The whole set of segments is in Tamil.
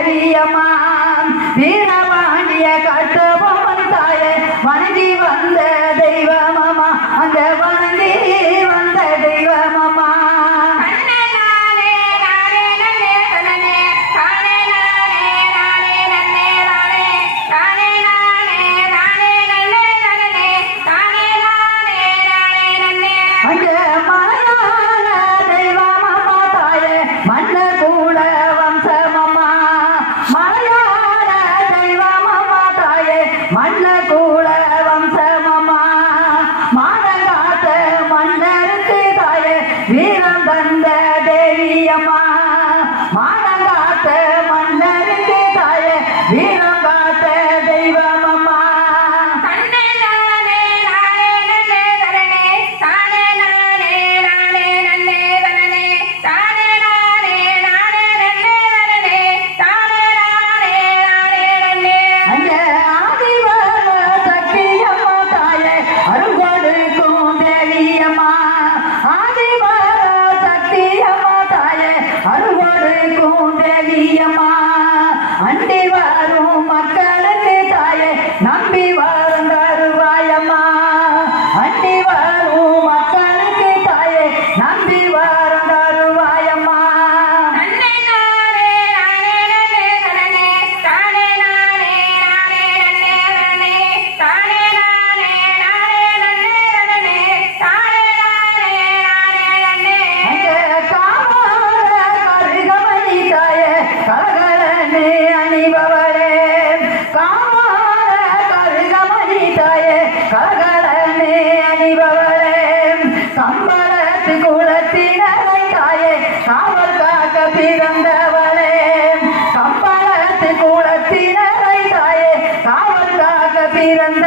கற்றதறியமாம் வீரவாணிய கற்ற பிறந்தவளே. கம்பளத்து குலத்தினரை தாயே காவல் பிறந்த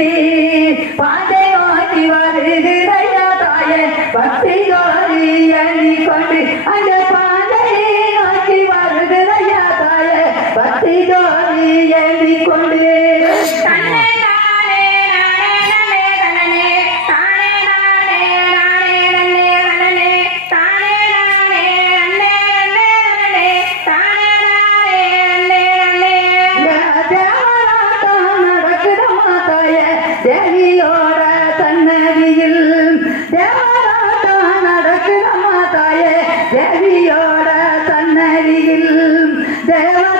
see. There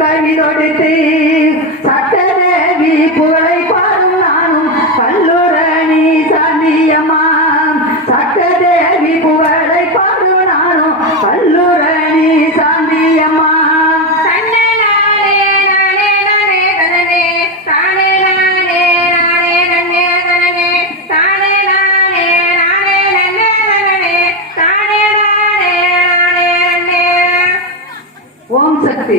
கவிதொடுத்து சட்டதேவி புகழை பாடும் நானும் கல்லுரணி சாந்தியம்மா. சட்டதேவி புகழை பாடும் நானும் கல்லுரணி சாந்தியம்மா. ஓம் சக்தி.